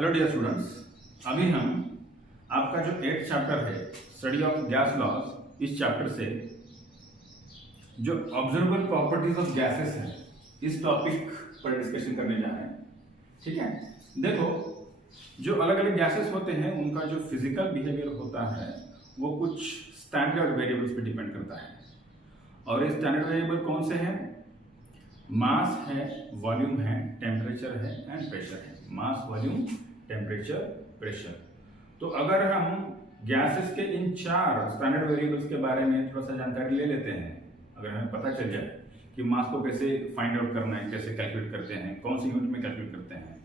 Hello dear students, अभी हम आपका जो 8th चैप्टर है स्टडी ऑफ गैस लॉज, इस चैप्टर से जो ऑब्जर्वेबल प्रॉपर्टीज ऑफ गैसेस है इस टॉपिक पर डिस्कशन करने जा रहे हैं। ठीक है, देखो जो अलग अलग गैसेस होते हैं उनका जो फिजिकल बिहेवियर होता है वो कुछ स्टैंडर्ड वेरिएबल्स पे डिपेंड करता है। और ये स्टैंडर्ड वेरिएबल कौन से हैं? मास है, वॉल्यूम है, टेम्परेचर है एंड प्रेशर है। मास, वॉल्यूम, टेम्परेचर, प्रेशर। तो अगर हम गैसेस के इन 4 स्टैंडर्ड वेरिएबल्स के बारे में थोड़ा सा जानकारी ले लेते हैं, अगर हमें पता चल जाए कि मास को कैसे फाइंड आउट करना है, कैसे कैलकुलेट करते हैं, कौन सी यूनिट में कैलकुलेट करते हैं,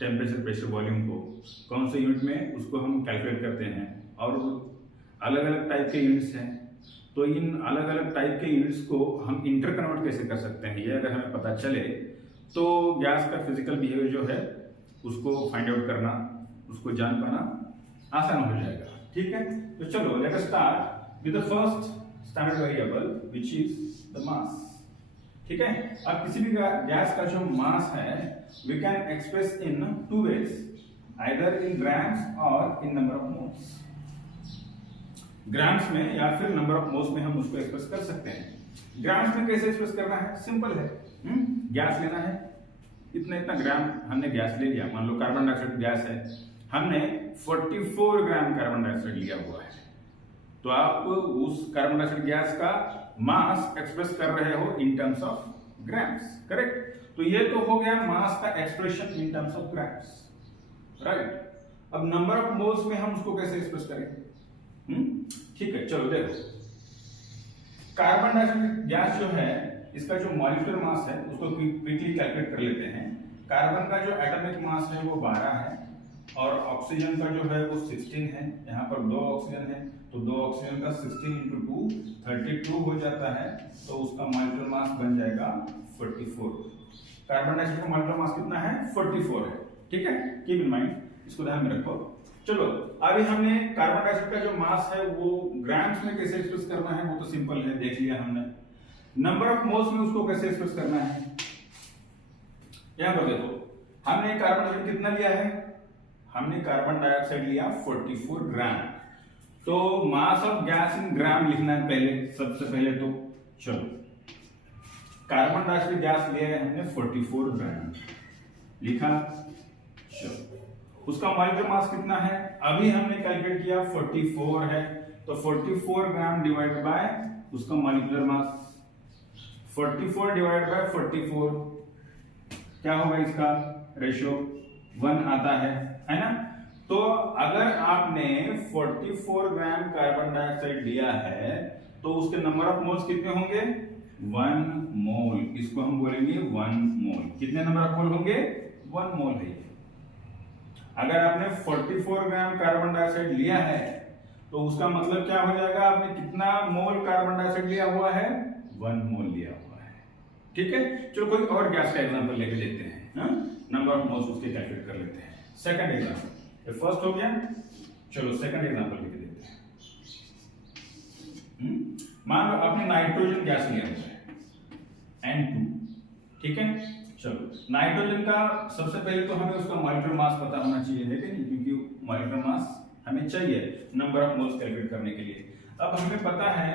टेम्परेचर, प्रेशर, वॉल्यूम को कौन से यूनिट में उसको हम कैलकुलेट करते हैं, और अलग अलग टाइप के यूनिट्स हैं, तो इन अलग अलग टाइप के यूनिट्स को हम इंटर कन्वर्ट कैसे कर सकते हैं, ये अगर हमें पता चले तो गैस का फिजिकल बिहेवियर जो है उसको फाइंड आउट करना, उसको जान पाना आसान हो जाएगा। ठीक है, तो चलो let us start with the first standard variable which is the mass. ठीक है, अब किसी भी गैस का जो मास है we can express in 2 ways, either in grams और in number of moles. Grams में या फिर नंबर ऑफ मोल्स में हम उसको एक्सप्रेस कर सकते हैं। ग्राम्स में कैसे एक्सप्रेस करना है? सिंपल है, गैस लेना है, इतना इतना ग्राम हमने गैस ले लिया। मान लो कार्बन डाइऑक्साइड गैस है, हमने 44 ग्राम कार्बन डाइऑक्साइड लिया हुआ है, तो आप उस कार्बन डाइऑक्साइड गैस का मास एक्सप्रेस कर रहे हो इन टर्म्स ऑफ ग्राम्स, करेक्ट? तो ये तो हो गया मास का expression in terms of grams, right? अब नंबर ऑफ मोल्स में हम उसको कैसे एक्सप्रेस करें? ठीक है, चलो देखो, कार्बन डाइऑक्साइड गैस जो है इसका जो मॉलिक्यूलर मास है उसको क्विकली कैलकुलेट कर लेते हैं। कार्बन का जो एटॉमिक मास है वो 12 है और ऑक्सीजन का जो है वो 16 है। यहाँ पर 2 ऑक्सीजन है तो 2 ऑक्सीजन का 16 × 2 32 हो जाता है, तो उसका मॉलिक्यूलर मास बन जाएगा 44। कार्बन डाइऑक्साइड का मॉलिक्यूलर मास कितना है? 44 है। ठीक है, कीप इन माइंड, इसको ध्यान में रखो। चलो अभी हमने कार्बन डाइऑक्साइड का जो मास है वो ग्राम्स में कैसे एक्सप्रेस करना है वो तो सिंपल है, देख लिया हमने। नंबर ऑफ मोल्स में उसको कैसे एक्सप्रेस करना है, यहां पर देखो, हमने कार्बन डाइऑक्साइड कितना लिया है? हमने कार्बन डाइऑक्साइड लिया 44 ग्राम। तो मास ऑफ गैस इन ग्राम लिखना है पहले, सबसे पहले तो चलो कार्बन डाइऑक्साइड गैस लिया है हमने 44 ग्राम, लिखा। चलो उसका मॉलिक्यूलर मास कितना है? अभी हमने कैलकुलेट किया 44 है, तो 44 ग्राम डिवाइड बाय उसका मॉलिक्यूलर मास, 44 डिवाइड बाय 44 क्या होगा? इसका रेशियो 1 आता है ना? तो अगर आपने 44 ग्राम कार्बन डाइऑक्साइड लिया है तो उसके नंबर ऑफ मोल्स कितने होंगे? 1 मोल। इसको हम बोलेंगे 1 मोल। कितने नंबर ऑफ मोल होंगे? 1 मोल है। अगर आपने 44 ग्राम कार्बन डाइऑक्साइड लिया है तो उसका मतलब क्या हो जाएगा? आपने कितना मोल कार्बन डाइऑक्साइड लिया हुआ है? 1 मोल लिया हुआ है। ठीक है, चलो कोई और गैस का एग्जांपल लेके देखते हैं, नंबर ऑफ मोल्स उसके कैलकुलेट कर लेते हैं। सेकंड एग्जांपल, ये फर्स्ट हो गया, चलो सेकंड एग्जांपल लेके देखते हैं। मान लो आपने नाइट्रोजन गैस लिया हुआ है N2, ठीक है। चलो नाइट्रोजन का सबसे पहले तो हमें उसका मॉलिक्यूलर मास पता होना चाहिए, है कि नहीं? क्योंकि मॉलिक्यूलर मास हमें चाहिए नंबर ऑफ मोल्स कैलकुलेट करने के लिए। अब हमें पता है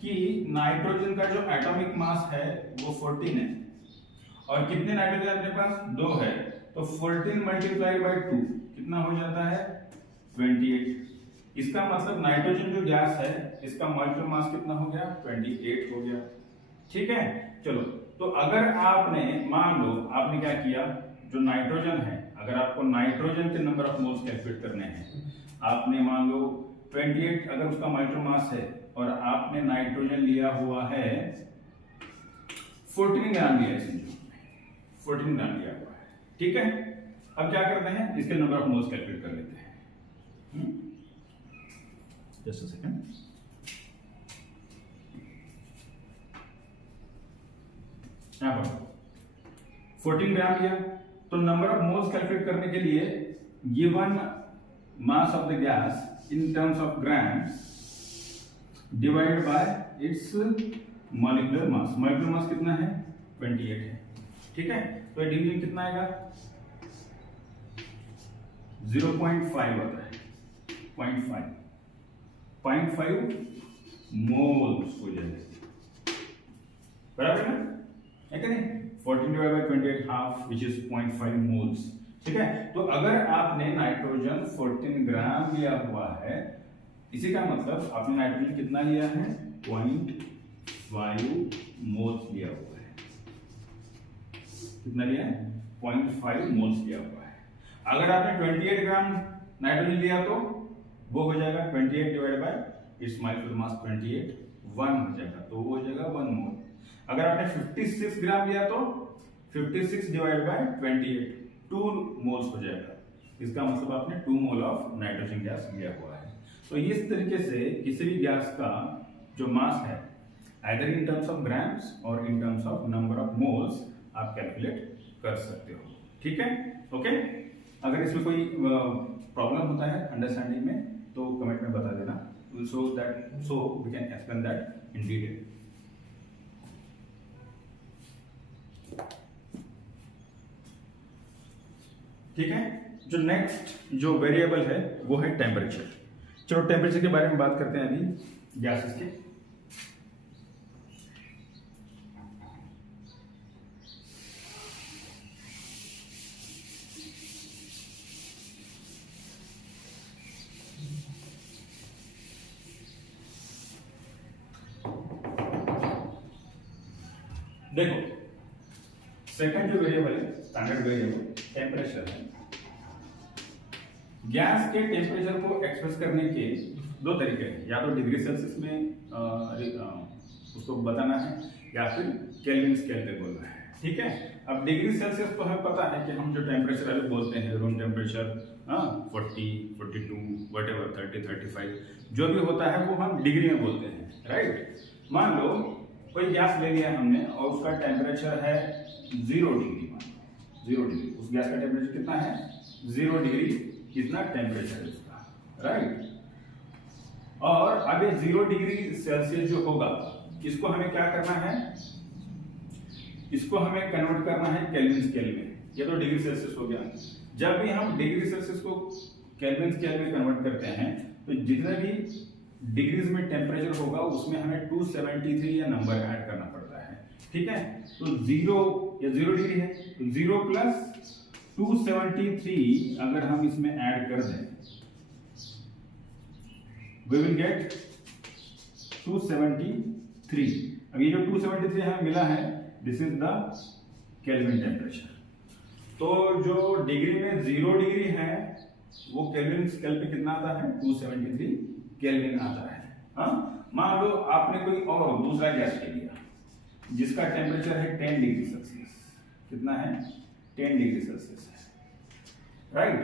कि नाइट्रोजन का जो एटॉमिक मास है वो 14 है और कितने नाइट्रोजन अपने पास? 2 है, तो 14 मल्टीप्लाई बाय 2 कितना हो जाता है? 28। इसका मतलब नाइट्रोजन जो गैस है इसका मॉलिक्यूलर मास कितना हो गया? 28 हो गया। ठीक है, चलो तो अगर आपने मान लो आपने क्या किया, जो नाइट्रोजन है, अगर आपको नाइट्रोजन के नंबर ऑफ मोल्स कैलकुलेट करने हैं, आपने मान लो 28 अगर उसका मॉलिक्यूलर मास है और आपने नाइट्रोजन लिया हुआ है 14 ग्राम लिया है, 14 ग्राम लिया हुआ है। ठीक है, अब क्या करते हैं, इसके नंबर ऑफ मोल्स कैलकुलेट कर लेते हैं। जस्ट अ सेकंड, यहां पर 14 ग्राम लिया, तो नंबर ऑफ मोल्स कैलकुलेट करने के लिए given mass of the gas in terms of grams divide by it's molecular mass. Molecular mass कितना है? 28 है। ठीक है, तो डिवीजन कितना आएगा? 0.5 आता है, 0.5 मोल्स हो जाएगा, बराबर है ना, है कि नहीं? 14 divide by 28 half which is 0.5 moles, ठीक है। तो अगर आपने नाइट्रोजन 14 ग्राम लिया हुआ है, इसी का मतलब आपने नाइट्रोजन कितना लिया है, 0.5 मोल्स लिया हुआ है। कितना लिया है? 0.5 मोल्स लिया हुआ है। अगर आपने 28 ग्राम नाइट्रोजन लिया तो वो हो जाएगा 28 divide by it's molecular mass 28, 1 हो जाएगा, तो वो हो जाएगा 1 मोल। अगर आपने 56 ग्राम लिया तो 56 डिवाइड बाय 28, 2 मोल्स हो जाएगा। इसका मतलब आपने 2 मोल ऑफ नाइट्रोजन गैस लिया हुआ है। तो इस तरीके से किसी भी गैस का जो मास है, either in terms of grams और in terms of number of moles, आप कैलकुलेट कर सकते हो, ठीक है, ओके। अगर इसमें कोई प्रॉब्लम होता है अंडरस्टैंडिंग में तो कमेंट में बता देना, so we can explain that in detail. ठीक है, जो नेक्स्ट जो वेरिएबल है वो है टेम्परेचर। चलो टेम्परेचर के बारे में बात करते हैं अभी गैसेस के। देखो सेकंड जो वेरिएबल है, स्टैंडर्ड वेरिएबल टेम्परेचर है। गैस के टेम्परेचर को एक्सप्रेस करने के दो तरीके हैं, या तो डिग्री सेल्सियस में उसको बताना है या फिर केल्विन स्केल पे बोलना है, ठीक है। अब डिग्री सेल्सियस तो हमें पता है कि हम जो टेम्परेचर अभी बोलते हैं रूम टेम्परेचर 40, 42, व्हाटएवर 30, 35 जो भी होता है वो हम डिग्री में बोलते हैं, राइट। मान लो कोई गैस ले लिया हमने और उसका टेम्परेचर है 0 डिग्री, 0 डिग्री, उस गैस का टेम्परेचर कितना है, 0 डिग्री, कितना टेम्परेचर है उसका, राइट। और अब ये 0 डिग्री सेल्सियस जो होगा इसको हमें क्या करना है, इसको हमें कन्वर्ट करना है केल्विन स्केल में। ये तो डिग्री सेल्सियस हो गया। जब भी हम डिग्री सेल्सियस को केल्विन स्केल में कन्वर्ट करते हैं तो जितने भी डिग्रीज में टेम्परेचर होगा उसमें हमें 273 या नंबर ऐड करना पड़ता है, ठीक है। तो 0 डिग्री है तो 0 प्लस 273 अगर हम इसमें ऐड कर दें we will get 273। अब ये जो 273 हमें मिला है this is the kelvin temperature. तो जो डिग्री में 0 डिग्री है वो केल्विन स्केल पे कितना आता है, 273 केल्विन आता है। हाँ, मान लो आपने कोई और दूसरा गैस ले लिया जिसका टेम्परेचर है 10 डिग्री सेल्सियस, कितना है, 10 डिग्री सेल्सियस है, राइट।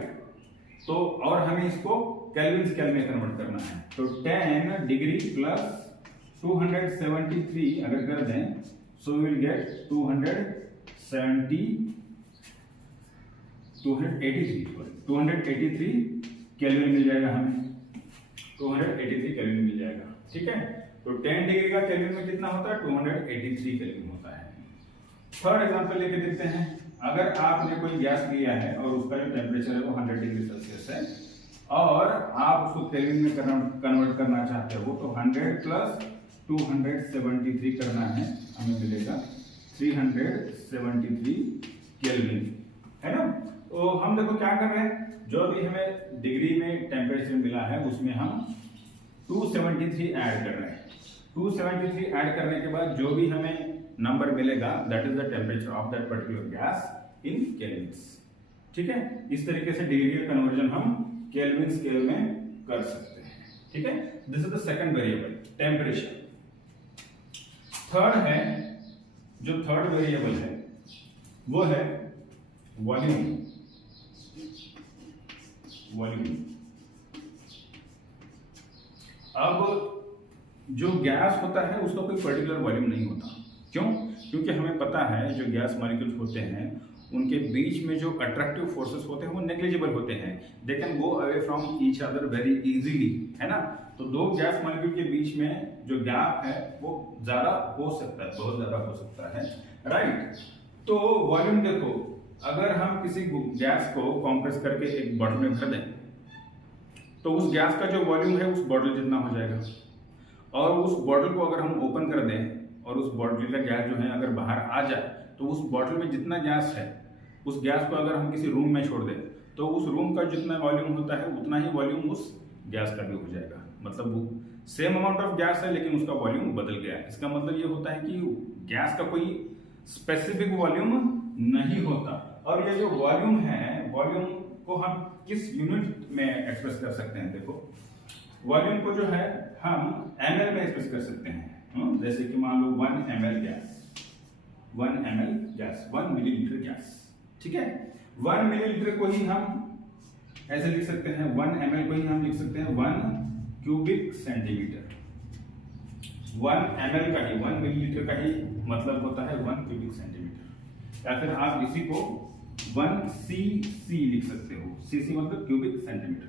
तो और हमें इसको केल्विन स्केल में कन्वर्ट करना है, तो 10 डिग्री प्लस 273 अगर कर दें सो विल गेट 283 केल्विन मिल जाएगा हमें, 283 केल्विन मिल जाएगा, ठीक है। तो 10 डिग्री का केल्विन में कितना होता है, 283 केल्विन होता है। थर्ड एग्जांपल लेके देखते हैं। अगर आपने कोई गैस लिया है और उसका जो टेम्परेचर है वो 100 डिग्री सेल्सियस है और आप उसको केल्विन में कन्वर्ट करना चाहते हो तो 100 प्लस 273 करना है, हमें मिलेगा 373 केल्विन, है ना। तो हम देखो क्या कर रहे हैं, जो भी हमें डिग्री में टेम्परेचर मिला है उसमें हम 273 ऐड कर रहे हैं। 273 ऐड करने के बाद जो भी हमें नंबर मिलेगा that is the temperature of that particular gas in kelvins, ठीक है। इस तरीके से डिग्री का कन्वर्जन हम केल्विन स्केल में कर सकते हैं, ठीक है। This is the second variable temperature. Third है, जो थर्ड वेरिएबल है वो है वॉल्यूम। अब जो गैस होता है उसका कोई पर्टिकुलर वॉल्यूम नहीं होता, क्यों? क्योंकि हमें पता है जो गैस मॉलिक्यूल्स होते हैं उनके बीच में जो अट्रैक्टिव फोर्सेस होते हैं वो नेग्लिजिबल होते हैं, they can go away from each other very easily, है ना। तो दो गैस मॉलिक्यूल के बीच में जो गैप है वो ज्यादा हो सकता है, बहुत ज्यादा हो सकता है, राइट। तो वॉल्यूम देखो, अगर हम किसी गैस को कंप्रेस करके एक बॉटल में भर दें तो उस गैस का जो वॉल्यूम है उस बॉटल जितना हो जाएगा, और उस बॉटल को अगर हम ओपन कर दें और उस बॉटल का गैस जो है अगर बाहर आ जाए तो उस बॉटल में जितना गैस है उस गैस को अगर हम किसी रूम में छोड़ दें तो उस रूम का जितना वॉल्यूम होता है उतना ही वॉल्यूम उस गैस का भी हो जाएगा। मतलब वो सेम अमाउंट ऑफ गैस है लेकिन उसका वॉल्यूम बदल गया है। इसका मतलब ये होता है कि गैस का कोई स्पेसिफिक वॉल्यूम नहीं होता। और ये जो वॉल्यूम है, वॉल्यूम को हम किस यूनिट में एक्सप्रेस कर सकते हैं? देखो, वॉल्यूम को जो है हम ml में एक्सप्रेस कर सकते हैं। जैसे कि मान लो 1 ml gas, 1 ml gas, 1 millilitre gas, ठीक है। 1 मिलीलीटर को ही हम ऐसे लिख सकते हैं, 1 ml को ही हम लिख सकते हैं 1 क्यूबिक सेंटीमीटर। 1 ml का ही, 1 मिलीलीटर का ही मतलब होता है 1 क्यूबिक सेंटीमीटर। या फिर आप इसी को 1 cc लिख सकते हो। cc मतलब क्यूबिक सेंटीमीटर,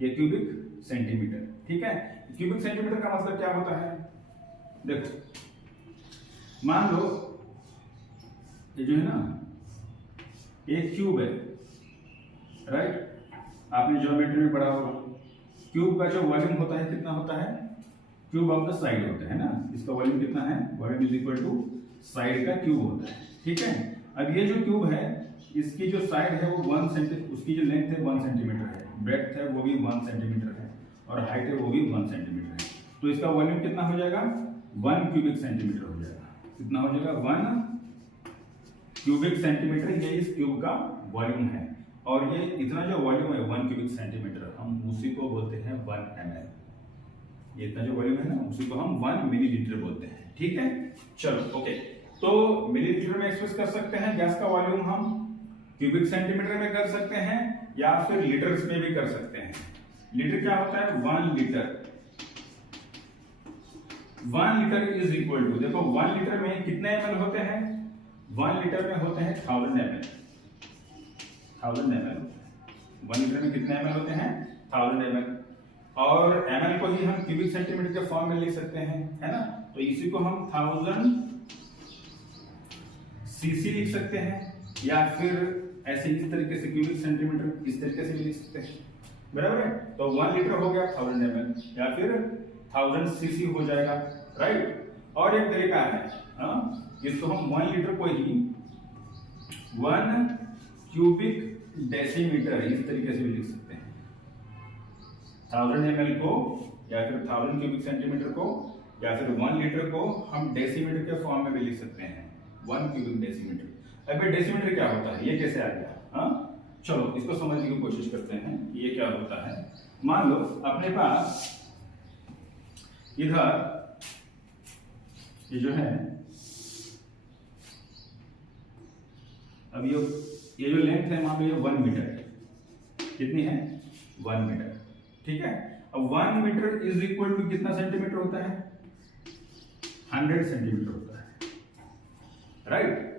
ये क्यूबिक सेंटीमीटर, ठीक है। क्यूबिक सेंटीमीटर का मतलब क्या होता है? देखो, मान लो ये जो है ना, ये क्यूब है, राइट? आपने ज्योमेट्री में पढ़ा होगा, क्यूब का जो वॉल्यूम होता है कितना होता है? क्यूब ऑफ द साइड होता है ना, इसका वॉल्यूम कितना है? Volume is equal to side का क्यूब होता है, ठीक है। अब ये जो क्यूब है इसकी जो साइड है वो 1 सेंटीमीटर, उसकी जो लेंथ है 1 सेंटीमीटर है, ब्रेड्थ है वो भी 1 सेंटीमीटर है, और हाइट है वो भी 1 सेंटीमीटर है। तो इसका वॉल्यूम कितना हो जाएगा? 1 क्यूबिक सेंटीमीटर हो जाएगा। कितना हो जाएगा? 1 क्यूबिक सेंटीमीटर। ये इस क्यूब का वॉल्यूम है, और ये इतना जो वॉल्यूम है 1 क्यूबिक सेंटीमीटर, हम उसी को बोलते हैं 1 ml। ये इतना जो वॉल्यूम है ना, उसी को हम 1 मिलीलीटर बोलते हैं, ठीक है। चलो ओके, तो मिलीलीटर में एक्सप्रेस कर सकते हैं गैस का वॉल्यूम, हम क्यूबिक सेंटीमीटर में कर सकते हैं, या फिर लीटर्स में भी कर सकते हैं। लीटर क्या होता है? 1 litre. 1 litre is equal to, देखो 1 लीटर में कितने ml होते हैं? 1 लीटर में होते हैं 1000 ml। 1000 ml 1 लीटर में कितने ml होते हैं? 1000 ml। और ml को ही हम क्यूबिक सेंटीमीटर के फॉर्म में लिख सकते हैं, है ना। तो इसी को हम 1000 cc लिख सकते हैं, या फिर ऐसे इस तरीके से क्यूबिक सेंटीमीटर इस तरीके से भी लिख सकते हैं, बराबर है। तो 1 लीटर हो गया 1000 ml, या फिर 1000 cc हो जाएगा, राइट। और एक तरीका है, इसको हम 1 लीटर को ही 1 क्यूबिक डेसीमीटर इस तरीके से भी लिख सकते हैं। 1000 ml को, या फिर 1000 क्यूबिक सेंटीमीटर को, या फिर 1 लीटर को हम डेसीमीटर के फॉर्म में भी लिख सकते हैं, 1 क्यूबिक डेसीमीटर। अब ये डेसीमीटर क्या होता है? ये कैसे आ गया? चलो इसको समझने की कोशिश करते हैं, ये क्या होता है। मान लो अपने पास इधर ये जो है, अब ये जो लेंथ है मान लो ये 1 मीटर है। कितनी है? 1 मीटर, ठीक है। अब 1 मीटर इज इक्वल टू कितना सेंटीमीटर होता है? 100 सेंटीमीटर होता है, राइट।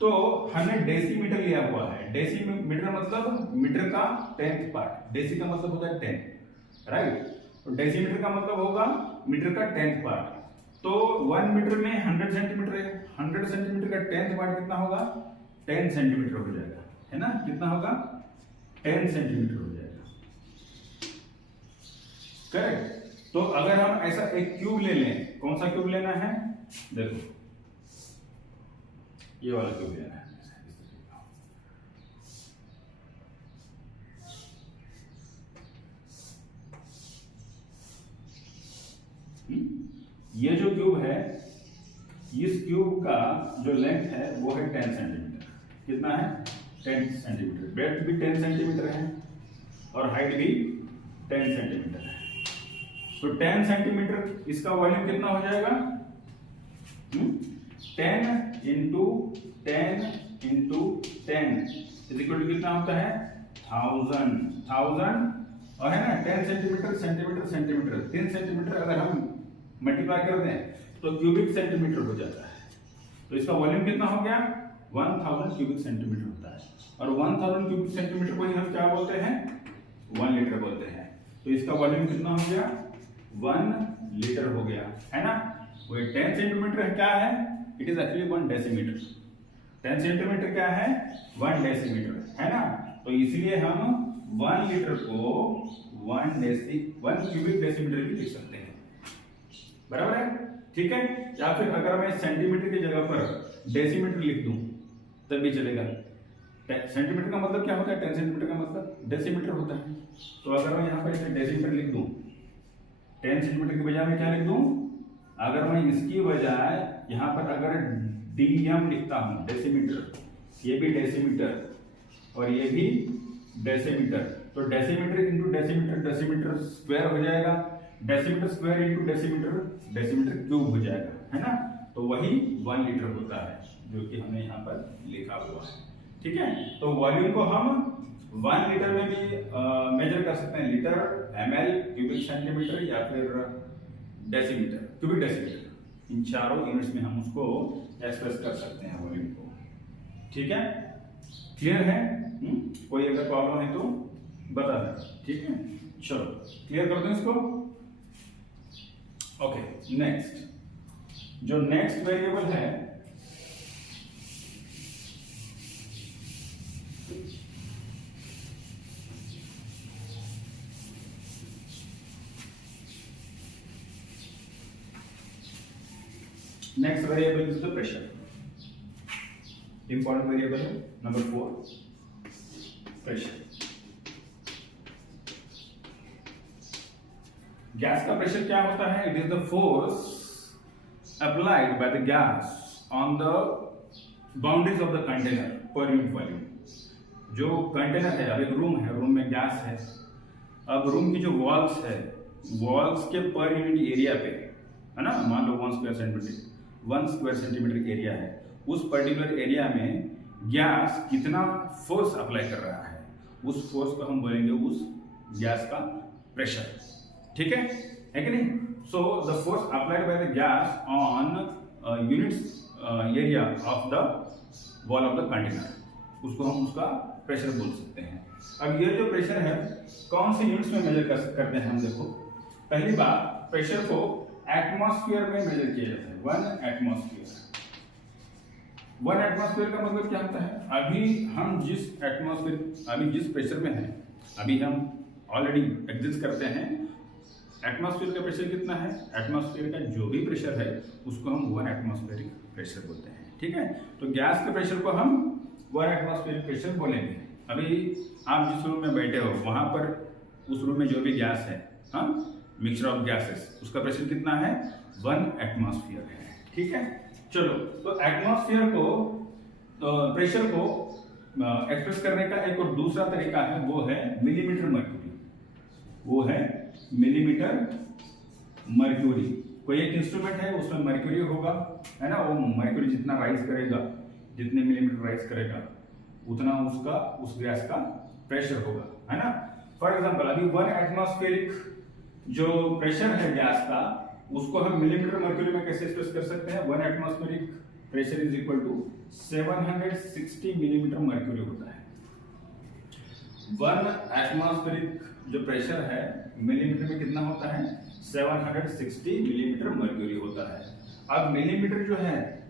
तो हमने डेसीमीटर लिया हुआ है। डेसीमीटर मतलब मीटर का 10th पार्ट, डेसी का मतलब होता है 10, राइट। तो डेसीमीटर का मतलब होगा मीटर का 10th पार्ट। तो 1 मीटर में 100 सेंटीमीटर है, 100 सेंटीमीटर का 10th पार्ट कितना होगा? 10 सेंटीमीटर हो जाएगा, है ना। कितना होगा? 10 सेंटीमीटर हो जाएगा, करेक्ट। तो अगर हम ऐसा एक क्यूब ले लें, कौन सा क्यूब लेना है? देखो ये वाला क्यूब लेना है। ये जो क्यूब है, इस क्यूब का जो लेंथ है वो है 10 सेंटीमीटर। कितना है? 10 सेंटीमीटर। ब्रेड्थ भी 10 सेंटीमीटर है, और हाइट भी 10 सेंटीमीटर है। तो 10 सेंटीमीटर, इसका वॉल्यूम कितना हो जाएगा? 10 into 10 into 10 is equal to कितना होता है? 1000, और है ना 10 सेंटीमीटर सेंटीमीटर सेंटीमीटर, 3 सेंटीमीटर अगर हम मल्टीप्लाई कर दें तो क्यूबिक सेंटीमीटर हो जाता है। तो इसका वॉल्यूम कितना हो गया? 1000 क्यूबिक सेंटीमीटर होता है, और 1000 क्यूबिक सेंटीमीटर को ही हम क्या बोलते हैं? 1 लीटर बोलते हैं। तो इसका वॉल्यूम कितना हो गया? 1 लीटर हो गया, है ना। वो 10 सेंटीमीटर क्या है? It is actually 1 decimetre. 10 centimetre क्या है 1 डेसीमीटर है ना, तो इसलिए हम 1 लीटर को 1 क्यूबिक डेसीमीटर भी लिख सकते हैं, बराबर है, ठीक है। या फिर अगर मैं सेंटीमीटर की जगह पर डेसीमीटर लिख दूं तब भी चलेगा। सेंटीमीटर का मतलब क्या होता है, 10 सेंटीमीटर का मतलब डेसीमीटर होता है। तो अगर मैं यहाँ पर इसे डेसीमीटर लिख दूं, 10 सेंटीमीटर की बजाय मैं क्या लिख दूं, अगर मैं इसकी बजाय यहाँ पर अगर डीएम लिखता हूं डेसीमीटर, ये भी डेसीमीटर और ये भी डेसीमीटर, तो decimetre into decimetre, decimetre square हो जाएगा, decimetre square into decimetre, decimetre cube हो जाएगा, है ना। तो वही 1 लीटर होता है जो कि हमने यहाँ पर लिखा हुआ है, ठीक है। तो वॉल्यूम को हम 1 लीटर में भी मेजर कर सकते हैं, लीटर, ml, क्यूबिक सेंटीमीटर या फिर डेसीमीटर, क्यूबिक डेसीमीटर, इन चारों यूनिट्स में हम उसको एक्सप्रेस कर सकते हैं वॉल्यूम को, ठीक है। क्लियर है? कोई अगर प्रॉब्लम है तो बता दें, ठीक है। चलो क्लियर कर दें इसको। ओके, नेक्स्ट जो नेक्स्ट वेरिएबल है next variable is the pressure, important variable है number 4, pressure। गैस का प्रेशर क्या होता है, it is the force applied by the gas on the boundaries of the container per unit volume. जो container है, अब एक रूम है, रूम में गैस है, अब रूम की जो वॉल्स है, वॉल्स के पर यूनिट एरिया पे, है ना, मान लो 1 स्क्वायर सेंटीमीटर एरिया है, उस पर्टिकुलर एरिया में गैस कितना फोर्स अप्लाई कर रहा है, उस फोर्स को हम बोलेंगे उस गैस का प्रेशर, ठीक है कि नहीं। So the force applied by the gas on units area of the wall of the container, उसको हम उसका प्रेशर बोल सकते हैं। अब ये जो प्रेशर है कौन से यूनिट्स में मेजर करते हैं हम, देखो पहली बात, प्रेशर को एटमॉस्फेयर में मेजर किया जाता है, 1 एटमॉस्फेयर। 1 एटमॉस्फेयर का मतलब क्या होता है, अभी हम जिस प्रेशर में हैं, अभी हम ऑलरेडी एग्जिस्ट करते हैं, एटमॉस्फेयर का प्रेशर कितना है, एटमॉस्फेयर का जो भी प्रेशर है उसको हम 1 एटमॉस्फेरिक प्रेशर बोलते हैं, ठीक है। तो गैस के प्रेशर को हम 1 एटमॉस्फेरिक प्रेशर बोलेंगे। अभी आप जिस रूम में बैठे हो वहां पर उस रूम में जो भी गैस है, हाँ, मिक्सचर ऑफ गैसेस, उसका प्रेशर कितना है, 1 एटमॉस्फेयर है, ठीक है। चलो, तो एटमॉस्फेयर को, तो प्रेशर को एक्सप्रेस करने का एक और दूसरा तरीका है, वो है मिलीमीटर मर्क्यूरी, वो है मिलीमीटर मर्क्यूरी। कोई एक इंस्ट्रूमेंट है उसमें मर्क्यूरी होगा, है ना, वो मर्क्यूरी जितना राइज करेगा, जितने मिलीमीटर राइज करेगा उतना उसका उस गैस का प्रेशर होगा, है ना। फॉर एग्जांपल अभी 1 एटमॉस्फेरिक जो प्रेशर है गैस का, उसको हम मिलीमीटर मर्क्यूरी में कैसे एक्सप्रेस कर सकते हैं, 1 atmospheric pressure is equal to 760 millimetre mercury होता है। 1 एटमॉस्फेरिक जो प्रेशर है मिलीमीटर में कितना होता है, 760 मिलीमीटर मर्क्यूरी होता है। अब मिलीमीटर जो है,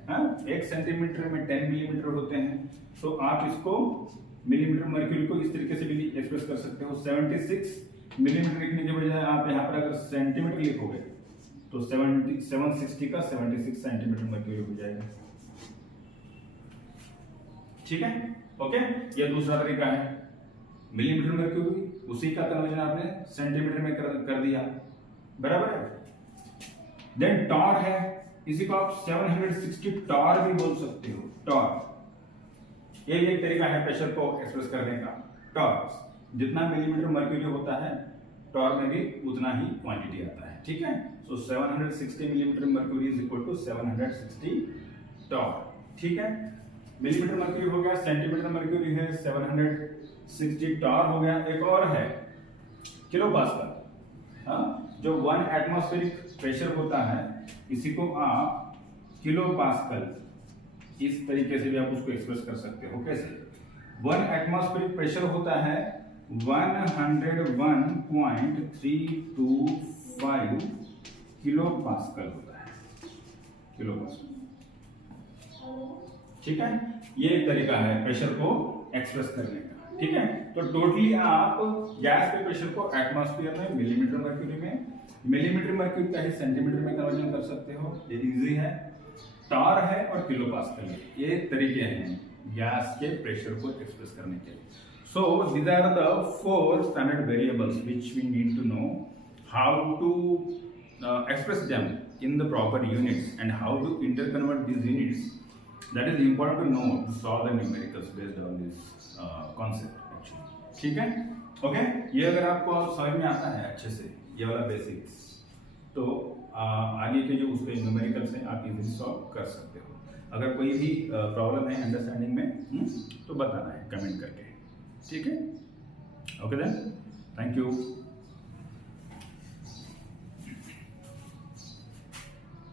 1 सेंटीमीटर में 10 मिलीमीटर होते हैं, तो आप इसको मिलीमीटर मर्क्यूरी को इस तरीके से भी एक्सप्रेस कर सकते हो। 76 मिलीमीटर लिखने के बजाय आप यहाँ पर अगर सेंटीमीटर लिखोगे तो 760 का 76 सेंटीमीटर मर्क्यूरी हो जाएगा, ठीक है, ओके। ये दूसरा तरीका है, मिलीमीटर मर्क्यूरी, उसी का कन्वर्जन आपने सेंटीमीटर में कर दिया, बराबर है। देन टॉर है, इसी को आप 760 टॉर भी बोल सकते हो, टॉर। ये एक तरीका है प्रेशर को एक्सप्रेस करने का, टॉर। जितना मिलीमीटर मर्क्यूरी होता है टॉर में भी उतना ही क्वांटिटी आता है, ठीक है। So 760 millimetre mercury is equal to 760 torr, ठीक है। मिलीमीटर मर्क्यूरी हो गया, सेंटीमीटर मर्क्यूरी है, 760 टॉर हो गया। एक और है किलो पास्कल, जो 1 एटमॉस्फेरिक प्रेशर होता है, इसी को आप किलो पास्कल इस तरीके से भी आप उसको एक्सप्रेस कर सकते हो। कैसे, 1 एटमॉस्फेरिक प्रेशर होता है 101.325 किलो पास्कल होता है, किलो पास्कल। ठीक है, ये एक तरीका है प्रेशर को एक्सप्रेस करने का। ठीक है, तो टोटली आप गैस के प्रेशर को एटमॉस्फेयर में, मिलीमीटर मर्क्यूरी में, मिलीमीटर मर्क्यूरी का ही सेंटीमीटर में कन्वर्जन कर सकते हो, ये इजी है। टार है और किलो पास्कल है, ये तरीके हैं गैस के प्रेशर को एक्सप्रेस करने के लिए। So these are the 4 standard variables which we need to know how to express them in the proper units and how to interconvert these units. That is important to know to solve the numericals based on this concept actually. ठीक है, okay, ये अगर आपको समझ में आता है अच्छे से ये वाला बेसिक्स, तो आगे के जो उसके न्यूमेरिकल्स हैं आप इजीली सॉल्व कर सकते हो। अगर कोई भी प्रॉब्लम है अंडरस्टैंडिंग में तो बताना है कमेंट करके। ठीक है, ओके देन, थैंक यू।